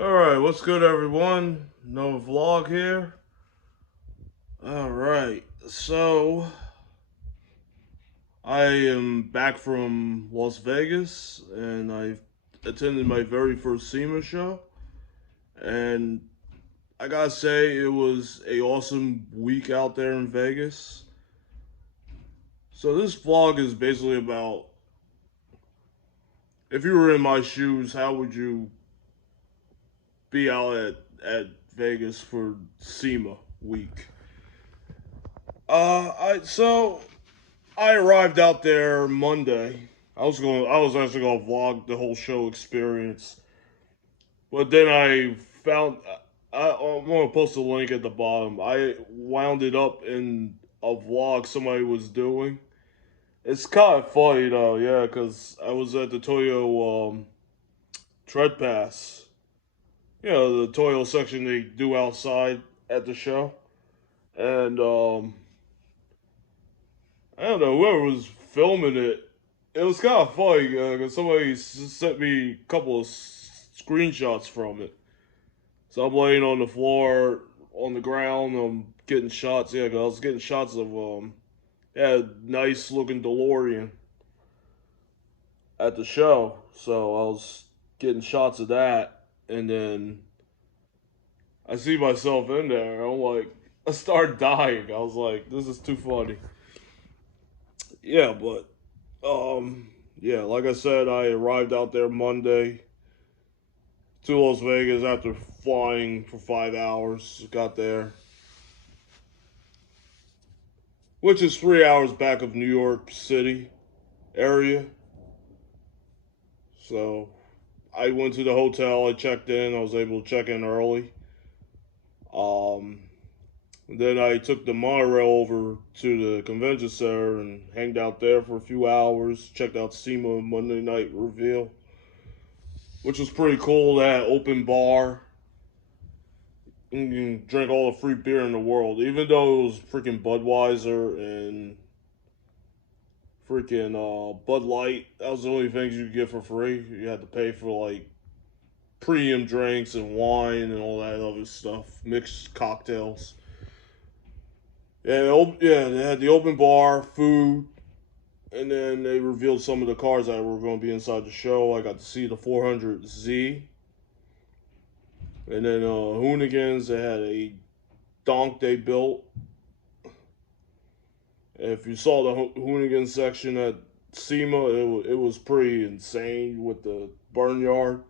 Alright, what's good, everyone? Another vlog here. Alright, so I am back from Las Vegas and I attended my very first SEMA show. And I gotta say, it was a awesome week out there in Vegas. So this vlog is basically about if you were in my shoes, how would you be out at Vegas for SEMA week? I arrived out there Monday. I was actually gonna vlog the whole show experience, but then I found I'm gonna post a link at the bottom. I wound it up in a vlog somebody was doing. It's kind of funny though, yeah, because I was at the Toyo Tread Pass, the Toyo section they do outside at the show, and I don't know whoever was filming it. It was kind of funny because somebody sent me a couple of screenshots from it. So I'm laying on the floor on the ground. I'm getting shots. Yeah, 'cause I was getting shots of yeah, nice looking DeLorean at the show. So I was getting shots of that, and then I see myself in there. I'm like, I start dying. I was like, this is too funny. Yeah, but yeah, like I said, I arrived out there Monday to Las Vegas after flying for 5 hours. Got there, which is 3 hours back of New York City area. So I went to the hotel. I checked in. I was able to check in early. Um, then I took the monorail over to the convention center and hanged out there for a few hours. Checked out SEMA Monday Night Reveal, which was pretty cool. That open bar. You can drink all the free beer in the world, even though it was freaking Budweiser and freaking Bud Light. That was the only things you could get for free. You had to pay for like premium drinks and wine and all that other stuff, mixed cocktails. Yeah, they had the open bar, food, and then they revealed some of the cars that were going to be inside the show. I got to see the 400Z, and then Hoonigans. They had a donk they built. If you saw the Hoonigan section at SEMA, it was pretty insane with the barnyard.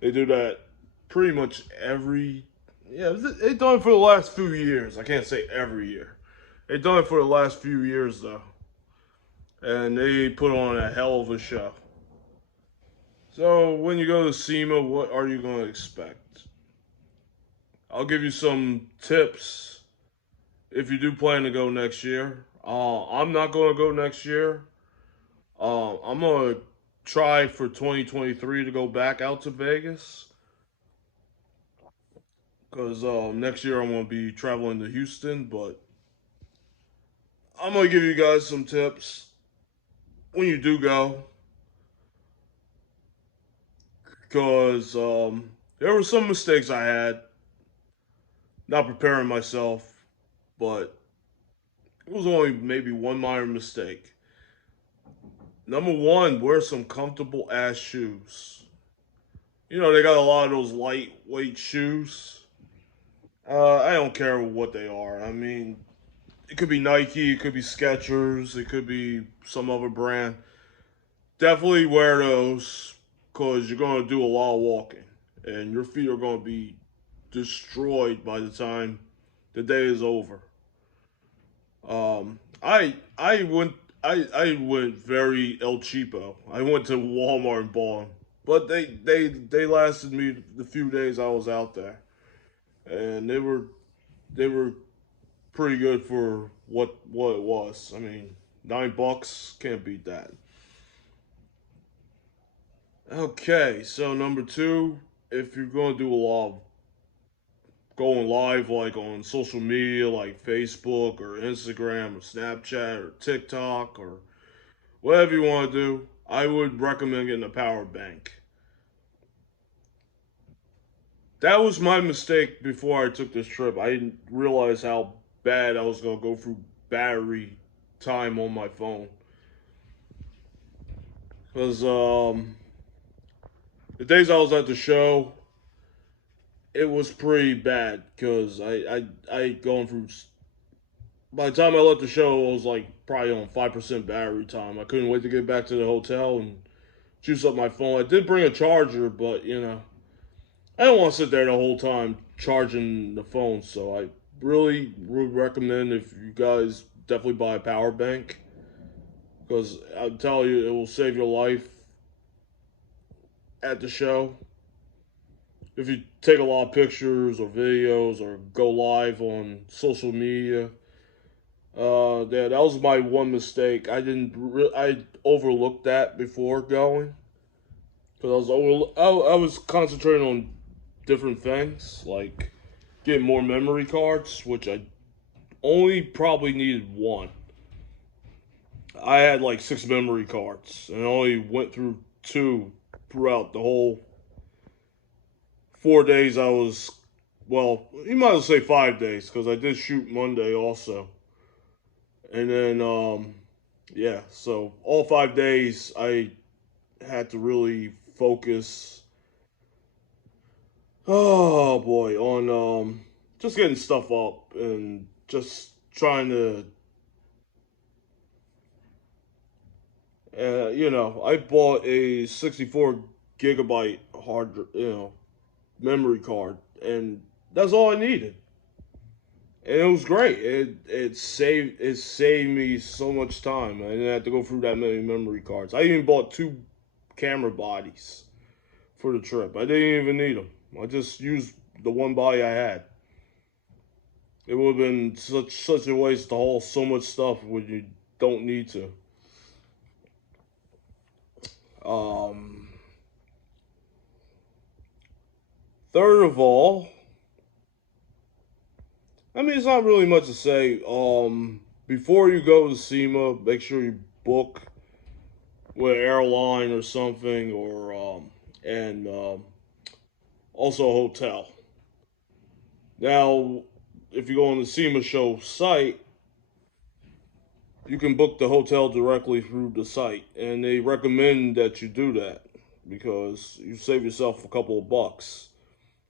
They do that pretty much every. Yeah, they've done it for the last few years. I can't say every year. They've done it for the last few years though, and they put on a hell of a show. So when you go to SEMA, what are you going to expect? I'll give you some tips if you do plan to go next year. I'm not going to go next year. I'm gonna try for 2023 to go back out to Vegas because next year I'm gonna be traveling to Houston. But I'm gonna give you guys some tips when you do go because there were some mistakes I had not preparing myself, but it was only maybe one minor mistake. Number one, wear some comfortable ass shoes. They got a lot of those lightweight shoes. I don't care what they are. I mean, it could be Nike, it could be Skechers, it could be some other brand. Definitely wear those because you're going to do a lot of walking and your feet are going to be destroyed by the time the day is over. I went I went very El Cheapo. I went to Walmart and bought them, but they lasted me the few days I was out there, and they were pretty good for what it was. I mean, $9 can't beat that. Okay, so number two, if you're gonna do a lot of going live like on social media like Facebook or Instagram or Snapchat or TikTok or whatever you want to do, I would recommend getting a power bank. That was my mistake before I took this trip. I didn't realize how bad I was gonna go through battery time on my phone. Because the days I was at the show, it was pretty bad. Because I going through. By the time I left the show, I was like probably on 5% battery time. I couldn't wait to get back to the hotel and juice up my phone. I did bring a charger, but I don't want to sit there the whole time charging the phone. So I really would recommend, if you guys, definitely buy a power bank, because I'll tell you, it will save your life at the show. If you take a lot of pictures or videos or go live on social media, yeah, that was my one mistake. I overlooked that before going, because I was concentrating on different things, like getting more memory cards, which I only probably needed one. I had like 6 memory cards and I only went through two throughout the whole 4 days I was. Well, you might as well say 5 days, because I did shoot Monday also. And then, yeah, so all 5 days I had to really focus, oh boy, on just getting stuff up and just trying to, I bought a 64 gigabyte memory card, and that's all I needed, and it was great. It saved me so much time. I didn't have to go through that many memory cards. I even bought two camera bodies for the trip. I didn't even need them. I just used the one body I had. It would have been such a waste to haul so much stuff when you don't need to. Um, Third of all, I mean, it's not really much to say. Before you go to SEMA, make sure you book with an airline or something, or and also a hotel. Now, if you go on the SEMA show site, you can book the hotel directly through the site, and they recommend that you do that because you save yourself a couple of bucks.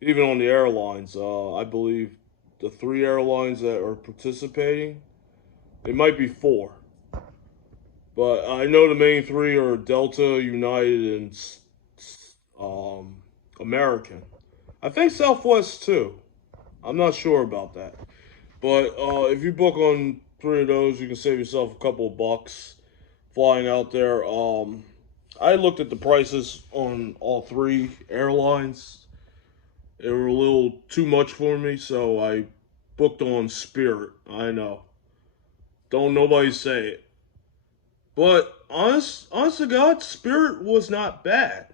Even on the airlines, I believe the 3 airlines that are participating, it might be 4, but I know the main three are Delta, United, and um, American. I think Southwest too. I'm not sure about that. But if you book on 3 of those, you can save yourself a couple of bucks flying out there. I looked at the prices on all 3 airlines. They were a little too much for me, so I booked on Spirit. I know. Don't nobody say it. But honest to God, Spirit was not bad.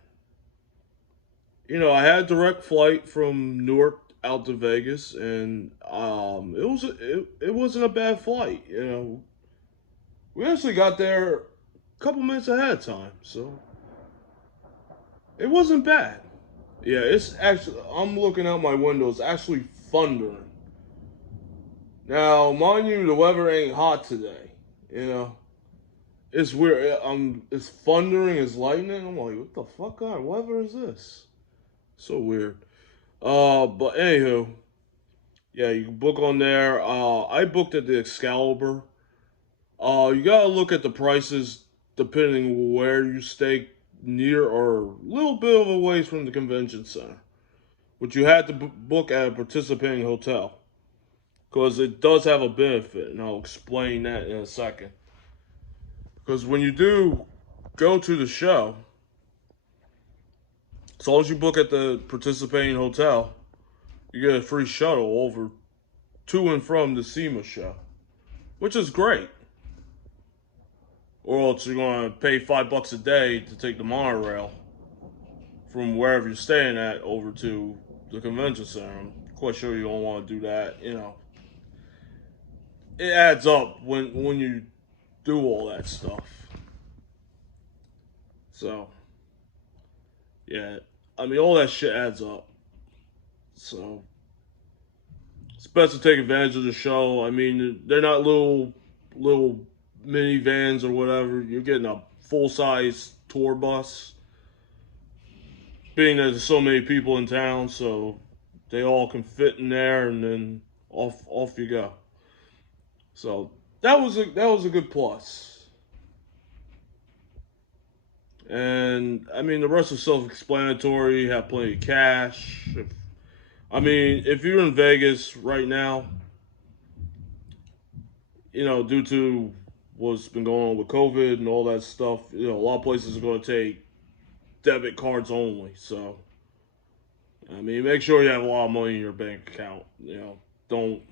I had a direct flight from Newark out to Vegas, and it wasn't a bad flight. We actually got there a couple minutes ahead of time, so it wasn't bad. Yeah, it's actually, I'm looking out my window. It's actually thundering. Now, mind you, the weather ain't hot today. You know, it's weird. It's thundering, it's lightning. I'm like, what the fuck kind of weather is this? So weird. But anywho, yeah, you can book on there. I booked at the Excalibur. You gotta look at the prices depending where you stay, near or a little bit of a ways from the convention center. But you had to book at a participating hotel, because it does have a benefit, and I'll explain that in a second. Because when you do go to the show, as long as you book at the participating hotel, you get a free shuttle over to and from the SEMA show, which is great. Or else you're gonna pay $5 a day to take the monorail from wherever you're staying at over to the convention center. I'm quite sure you don't want to do that. It adds up when you do all that stuff. So yeah, I mean, all that shit adds up. So it's best to take advantage of the show. I mean, they're not little minivans or whatever. You're getting a full size tour bus. Being that there's so many people in town, so they all can fit in there, and then off you go. So that was a good plus. And I mean, the rest is self-explanatory. You have plenty of cash. If you're in Vegas right now, due to what's been going on with COVID and all that stuff, a lot of places are going to take debit cards only. So, I mean, make sure you have a lot of money in your bank account. Don't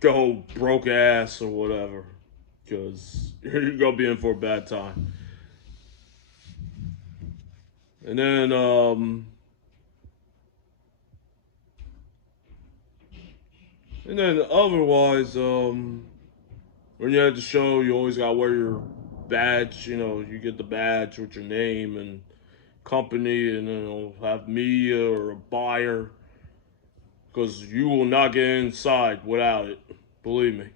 go broke ass or whatever, because you're gonna be in for a bad time. And then, otherwise, when you're at the show, you always gotta wear your badge. You get the badge with your name and company, and then it'll have media or a buyer, because you will not get inside without it. Believe me.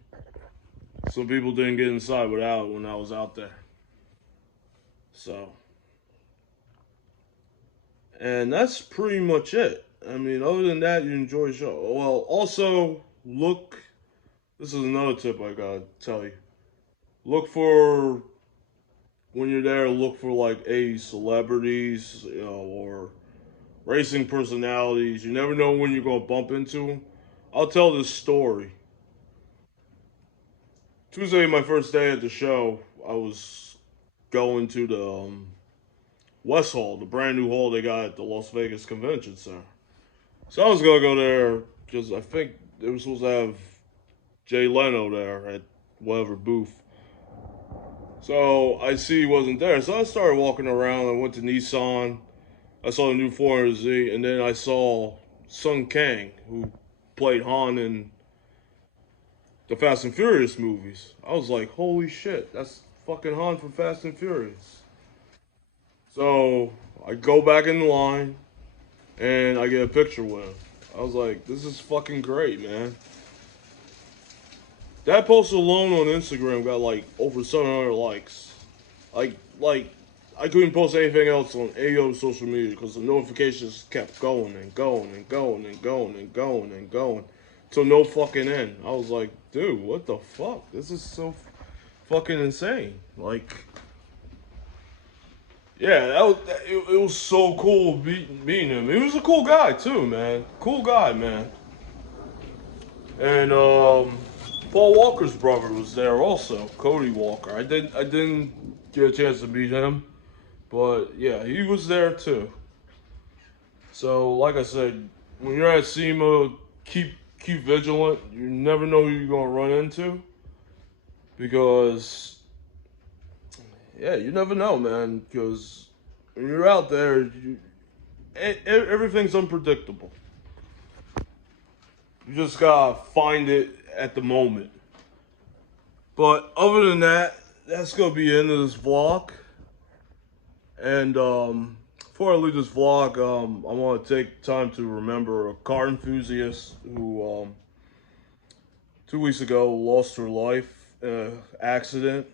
Some people didn't get inside without it when I was out there. So, and that's pretty much it. I mean, other than that, you enjoy the show. Well, also look. This is another tip I gotta tell you. Look for when you're there. Look for like celebrities, or racing personalities. You never know when you're gonna bump into them. I'll tell this story. Tuesday, my first day at the show, I was going to the West Hall, the brand new hall they got at the Las Vegas Convention Center. So I was gonna go there because I think they were supposed to have Jay Leno there at whatever booth. So I see he wasn't there. So I started walking around. I went to Nissan. I saw the new 400Z, and then I saw Sung Kang, who played Han in the Fast and Furious movies. I was like, holy shit, that's fucking Han from Fast and Furious. So I go back in the line, and I get a picture with him. I was like, this is fucking great, man. That post alone on Instagram got like over 700 likes. Like I couldn't post anything else on any other social media because the notifications kept going and going and going and going and going and going till no fucking end. I was like, dude, what the fuck? This is so fucking insane. Like, yeah, it was so cool meeting him. He was a cool guy too, man. Cool guy, man. And Paul Walker's brother was there also, Cody Walker. I didn't get a chance to meet him, but yeah, he was there too. So, like I said, when you're at SEMA, keep vigilant. You never know who you're gonna run into, because yeah, you never know, man. Because when you're out there, everything's unpredictable. You just gotta find it at the moment. But other than that, that's gonna be the end of this vlog. And before I leave this vlog, I want to take time to remember a car enthusiast who 2 weeks ago lost her life in an accident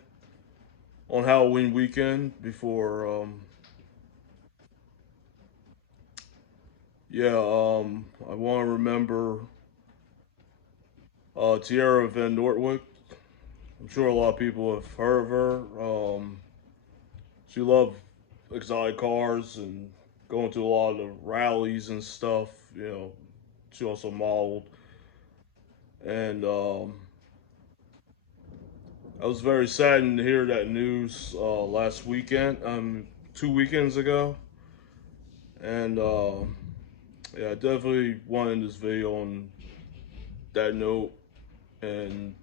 on Halloween weekend. I want to remember Tierra Van Nortwick. I'm sure a lot of people have heard of her. She loved exotic cars and going to a lot of the rallies and stuff. She also modeled. And I was very saddened to hear that news last weekend, 2 weekends ago. And yeah, I definitely want to end this video on that note. And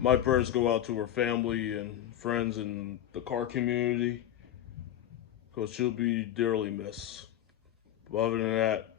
my prayers go out to her family and friends in the car community, because she'll be dearly missed. But other than that,